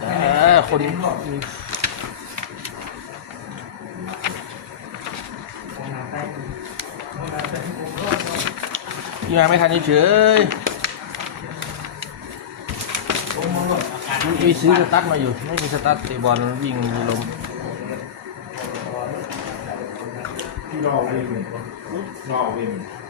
แต่คนพี่มาไม่ทันเฉยมีซื้อสตาร์ทมาอยู่ ไม่มีสตาร์ทเตะบอลวิ่งลมที่รอเวนรอเวน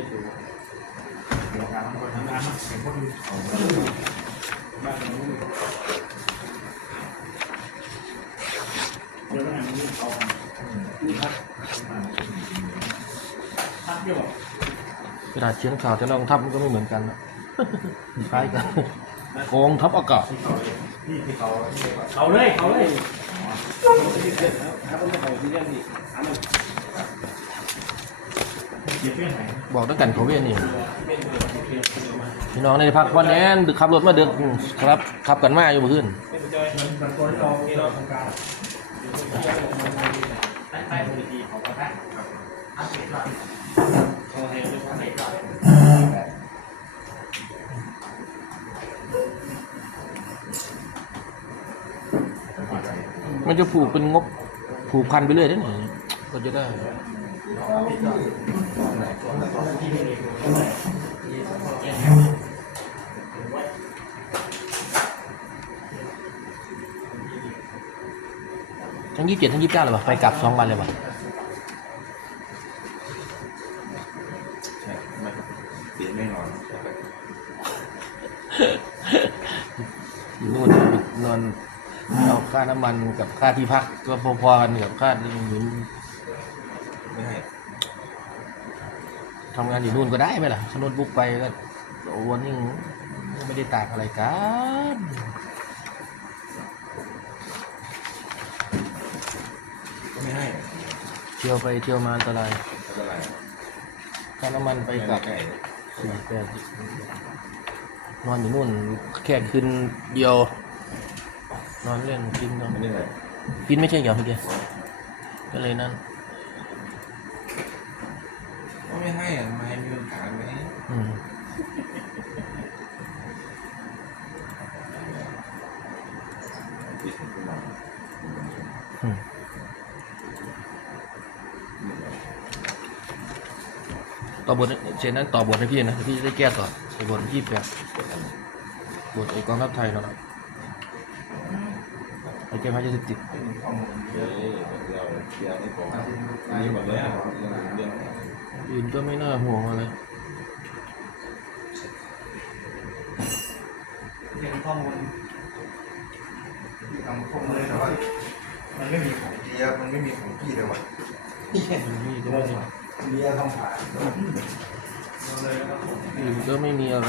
ที่เก็บอยู่เดี๋ยวงานมันทำงานเห็นพวกนี้บ้านเราไม่มีเดี๋ยวก็นั่งนี่เขานี่ครับพักเดียวกระดาษเชียงข่าวแต่ลองทัพมันก็ไม่เหมือนกันนะคล้ายกันกองทัพอากาศที่ที่เขาที่เขาเขาเลยเขาเลย บอกตั้งกันเขาเวียนนี่พี่น้องในพักวันนี้ดึกขับรถมาดึกอืมครับขับกันมาอยู่เมื่อคืนมันตัวที่เราที่เราทำการใต้ใต้บริษัทของประธานเขาให้เรื่องของไหนมันจะผูกเป็นงบผูกพันไปเรื่อยได้หนิก็จะได้ ยี่สิบเจ็ดทั้งยี่สิบเก้าเลยป่ะไปกลับสองวันเลยป่ะใช่ไม่เสียแน่นอนอยู่นู่นนอนเอาค่าน้ำมันกับค่าที่พักก็พอๆกันกับค่าที่อยู่ไม่ให้ทำงานอยู่นู่นก็ได้ไหมล่ะสนุดบุ๊กไปก็โอ้วันนี้ไม่ได้ตากอะไรกัน เที่ยวไปเที่ยวมาอันตรายอะไรค่าน้ำมันไปกลับไก่สี่แปดนอนอยู่นู่นแค่คืนเดียว นอนเล่นกินนอนไม่ได้เลยกินไม่ใช่เหรอเมื่อกี้ก็เลยนั่นก็ไม่ให้อะไม่มีปัญหาไหมอืมปิดขึ้นมาอืม ต่อบทเช่นนั้นต่อบทให้พี่นะพี่จะได้แก้ต่อไอ้บทยี่สิบแปดบทไอ้กองทัพไทยเนาะไอ้เกมพาจะติดเฮ้ยเราเคลียร์ให้ผมอันนี้หมดเลยอะเรื่องเรื่องอื่นก็ไม่น่าห่วงอะไรเรื่องข้อมูลทำคงเลยแต่ว่ามันไม่มีของเจียบมันไม่มีของพี่เลยว่ะนี่ก็ไม่มี เจียต้องผ่านอื่นก็ไม่มีอะไร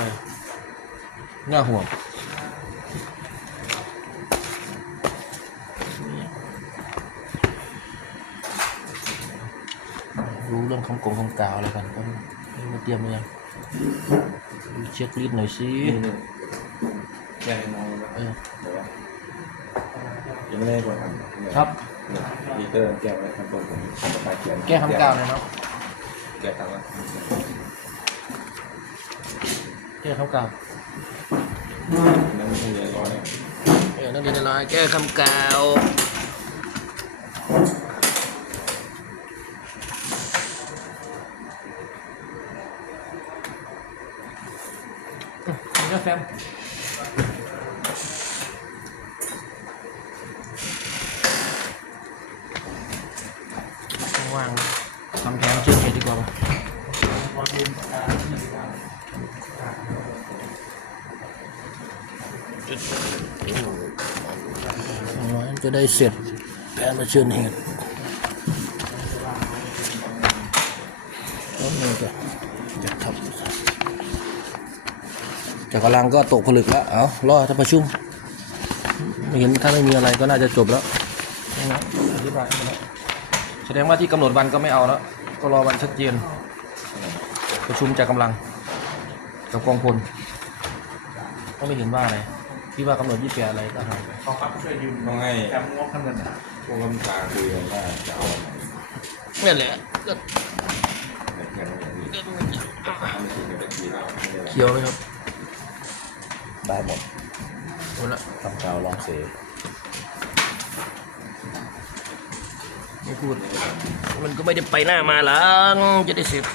น่าห่วงรู้เรื่องคำกงคำกล่าวอะไรกันก็มาเตรียมมายังดูเช็คลิสต์หน่อยสิแก้ให้น้องแล้วเออแต่ว่ายังไม่ได้กดทำครับดีเตอร์แก้ไว้ขั้นต้นผมจะไปเขียนแก้คำกล่าวหน่อยครับ แก้คำว่าแก้คำกล่าวนั่นไม่ใช่เรียนร้อยเนี่ยเออนักเรียนในร้อยแก้คำกล่าวนี่ก็แซม ว่างๆทำแผนเชื่อเหตุดีกว่าปะอย่างน้อย จะได้เสร็จแผนมาเชิญเหตุแล้วนี่จะจะทำจากกำลังก็ตกผลึกแล้ว เอารอจะประชุมเห็นถ้าไม่มีอะไรก็น่าจะจบแล้วนะอธิบายไปแล้วแสดงว่าที่กำหนดวันก็ไม่เอาแล้ว ก็รอวันชัดเจน ประชุมจากกำลัง กับกองพลก็ไม่เห็นว่าอะไร ที่ว่ากำหนดยี่แปดอะไรก็หายไปขอฝากผู้ช่วยยืมต้องให้แอมงบทำเงินนะพวกกำตาคุยกันว่าจะเอาอะไรนี่นแหละก็แต่แค่นั้นเองพี่ไม่คิดจะไปคุยแล้วไม่ได้เคี้ยวไหมครับได้หมดหมดละทำกาวลองเซไม่พูด มันก็ไม่ได้ไปหน้ามาหลังจะได้เสร็จ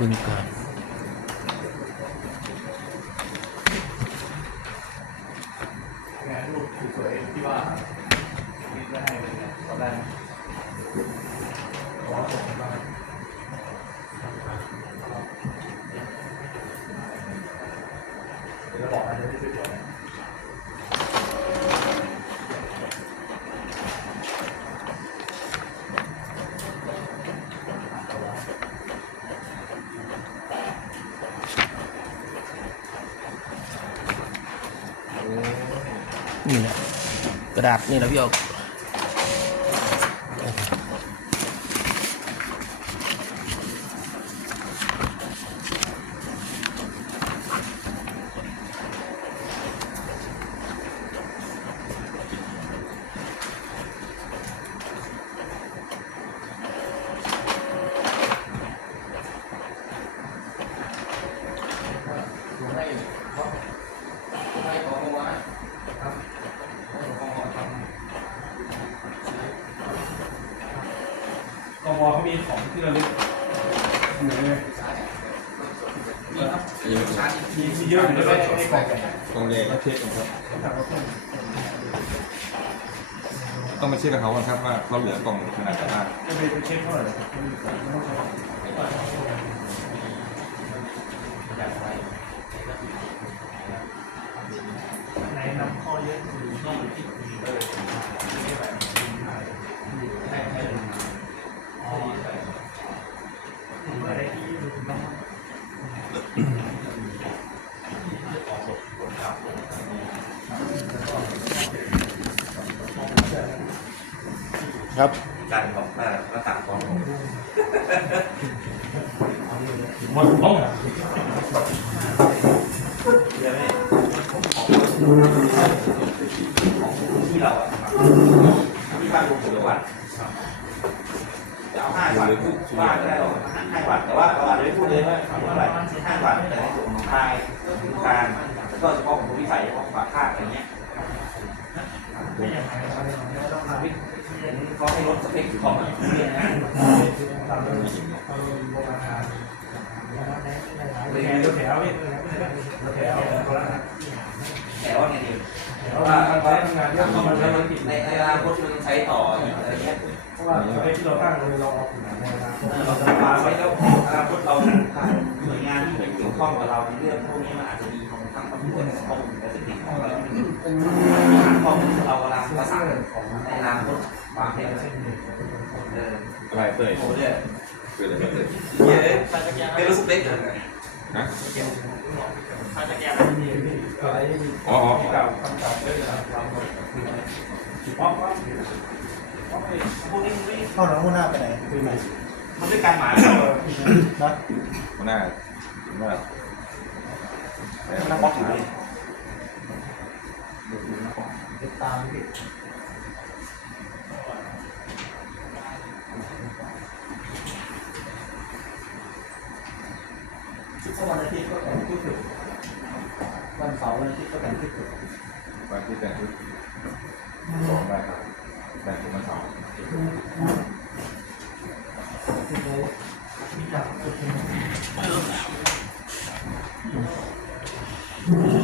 บึงการ งานรูปสวยๆที่ว่ามีได้ให้เลยนะตอนแรกขอส่งมาบ้างเดี๋ยวจะบอกอันนี้ที่สวยๆ นี่แหละก ระดาษนี่แหละพี่ออกกมเขา มีของที่ระลึกอยู่ในมีมีเยอะอยู่ด้วยไม่ได้กล่องกันต้องแยกเช็คกันครับต้องไปเช็คกับเขาก่อนครับว่าเขาเหลือกล่องขนาดไหนจะไปเช็คเท่าไหร่ครับ มันร้องอะเยอะไหมที่เราอะที่บ้านผมถือวัดจะเอาห้าวัดบ้านก็ได้หรอกห้าวัดแต่ว่าเราอาจจะไม่พูดเลยว่าเท่าไหร่ห้าวัดแต่ในส่วนของทายก็คือการแล้วก็เฉพาะของผู้วิสัยเฉพาะฝาคาอะไรเงี้ยเขาให้ลดสเปคของเรื่องนะ เป็นไงรถแถวนี่รถแถวแต่ว่าไงดีเพราะว่าเขาทำงานเรื่องข้อมูลแล้วมันติดในในอนาคตมันใช้ต่ออีกอะไรเงี้ยเพราะว่าไอ้ที่เราตั้งเลยเราเอาถึงไหนในอนาคตเราจะวางไว้แล้วอนาคตเราหน่วยงานที่เกี่ยวข้องกับเราในเรื่องพวกนี้มันอาจจะมีของทางตำรวจข้อมูลการเสพติของอะไรข้อมูลเรากำลังประสานในอนาคตวางแผนเอ ออะไรเตยโอ้เนี่ยเกิดอะไรขึ้นเยอะไม่รู้สเปคเลยฮะมีอะไรมีอ๋ออ๋อที่เก่าคำเก่าเรื่องอะไรเราเพราะว่าพวกนี้มันไม่เข้าน้องหัวหน้าไปไหนคือไหนมันด้วยการหมายนะหัวหน้าหัวหน้ามันนักบล็อกอยู่เลยติดตามพี่ สองวันที่ก็แต่งชุดเกิดวันที่แต่งที่สองได้ครับแต่งชุดมาสองที่ไหน